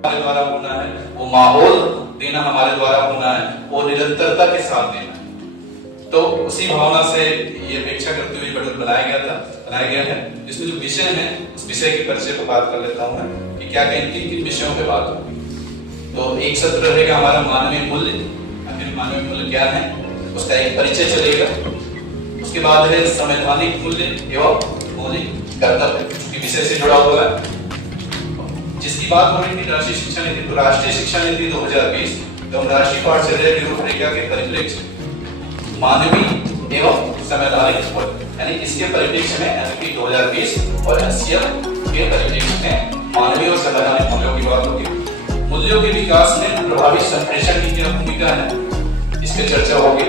हमारे द्वारा होना है, वो माहौल देना हमारे द्वारा होना है, वो निरंतरता के साथ देना है। तो उसी भावना से ये अपेक्षा करते हुए बजट बनाया गया है। इसमें जो विषय है उस विषय के परिचय पर बात कर लेता हूँ मैं कि क्या क्या किन विषयों पे बात होगी। तो एक सत्र रहेगा हमारा मानवीय मूल्य, आखिर मानवीय मूल्य क्या है उसका एक परिचय चलेगा। उसके बाद है संवैधानिक मूल्य एवं मौलिक कर्तव्य, जो विषय से जुड़ा हुआ है, जिसकी बात हो रही थी राष्ट्रीय शिक्षा नीति। तो राष्ट्रीय शिक्षा नीति 2020 एवं राष्ट्रीय पाठ्यचर्या की रूपरेखा के परिप्रेक्ष्य मानवीय एवं संवैधानिक मूल्य, यानी इसके परिप्रेक्ष्य में एनईपी 2020 और एससीएल के परिप्रेक्ष्य में मानवीय और संवैधानिक मूल्यों की बात होगी। मूल्यों के विकास में प्रभावी संप्रेषण की क्या भूमिका है, इस पर चर्चा होगी।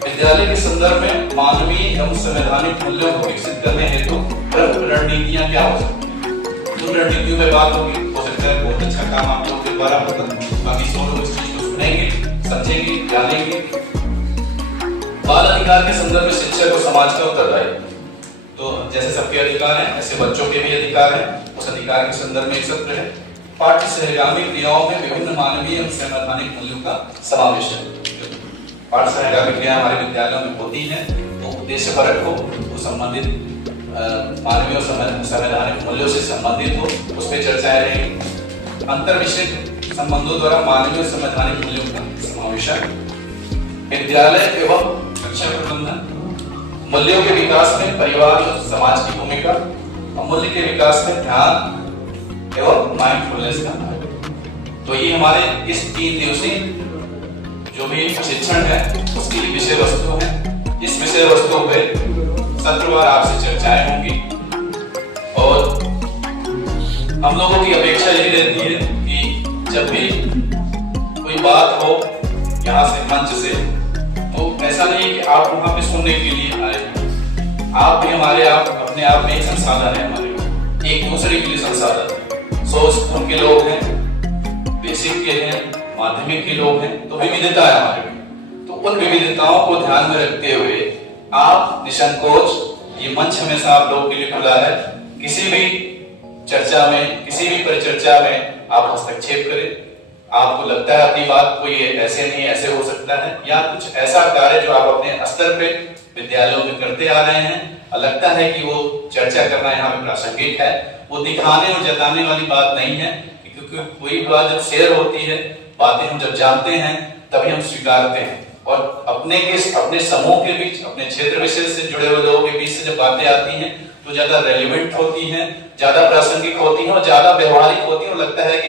विद्यालय के संदर्भ में मानवीय एवं संवैधानिक मूल्यों को विकसित करने हेतु प्रमुख रणनीतियां क्या हो सकती हैं, उन रणनीतियों में बात होगी। हो सकता है बहुत अच्छा काम आप लोगों के द्वारा होगा, बाकी सौ लोग इस चीज को सुनेंगे, समझेंगे, जानेंगे। बाल अधिकार के संदर्भ में शिक्षा को समाज का उत्तरदायित्व, तो जैसे सबके अधिकार हैं ऐसे बच्चों के भी अधिकार हैं, उस अधिकार के संदर्भ में एक सत्र है। पाठ्य सहगामी क्रियाओं में विभिन्न मानवीय एवं संवैधानिक मूल्यों का समावेश है। पाठ्य सहगामी क्रियाएं हमारे विद्यालयों में होती हैं, वो उद्देश्य परक हो, वो संबंधित मानवीय और संवैधानिक मूल्यों से संबंधित हो, उस पर चर्चाएं रहेंगी। अंतर विषय संबंधों द्वारा मानवीय और संवैधानिक मूल्यों का समावेश है। विद्यालय एवं शिक्षा प्रबंधन, मूल्यों के विकास में परिवार और समाज की भूमिका, मूल्य के विकास में ध्यान एवं माइंडफुलनेस का। तो ये हमारे इस 3 दिवसीय जो भी शिक्षण है उसकी विषय वस्तु है। इस विषय वस्तु पे सत्रवार आपसे चर्चाएं होंगी और हम लोगों की अपेक्षा यही रहती है कि जब भी कोई बात हो यहाँ से मंच से, तो ऐसा नहीं कि आप वहां पे सुनने के लिए आए, आप भी अपने आप में एक संसाधन है, हमारे एक दूसरे के लिए संसाधन है। सो स्कूल के लोग हैं, बेसिक के हैं, माध्यमिक के लोग हैं, तो विविधता है हमारे में। तो उन विविधताओं को ध्यान में रखते हुए आप निसंकोच, ये मंच हमेशा आप लोगों के लिए खुला है। किसी भी चर्चा में, किसी भी परिचर्चा में आप हस्तक्षेप करें। आपको लगता है अपनी बात को ये ऐसे नहीं ऐसे हो सकता है, या कुछ ऐसा कार्य जो आप अपने स्तर पे विद्यालयों में करते आ रहे हैं और लगता है कि वो चर्चा करना यहाँ पे प्रासंगिक है, वो दिखाने और जताने वाली बात नहीं है, क्योंकि कोई बात जब शेयर होती है, बातें हम जब जानते हैं तभी हम स्वीकारते हैं। और अपने समूह के बीच, अपने क्षेत्र विशेष से जुड़े हुए लोगों के बीच से जब बातें आती हैं तो ज्यादा रेलिवेंट होती हैं, ज्यादा प्रासंगिक होती हैं और ज्यादा व्यवहारिक होती हैं, और लगता है कि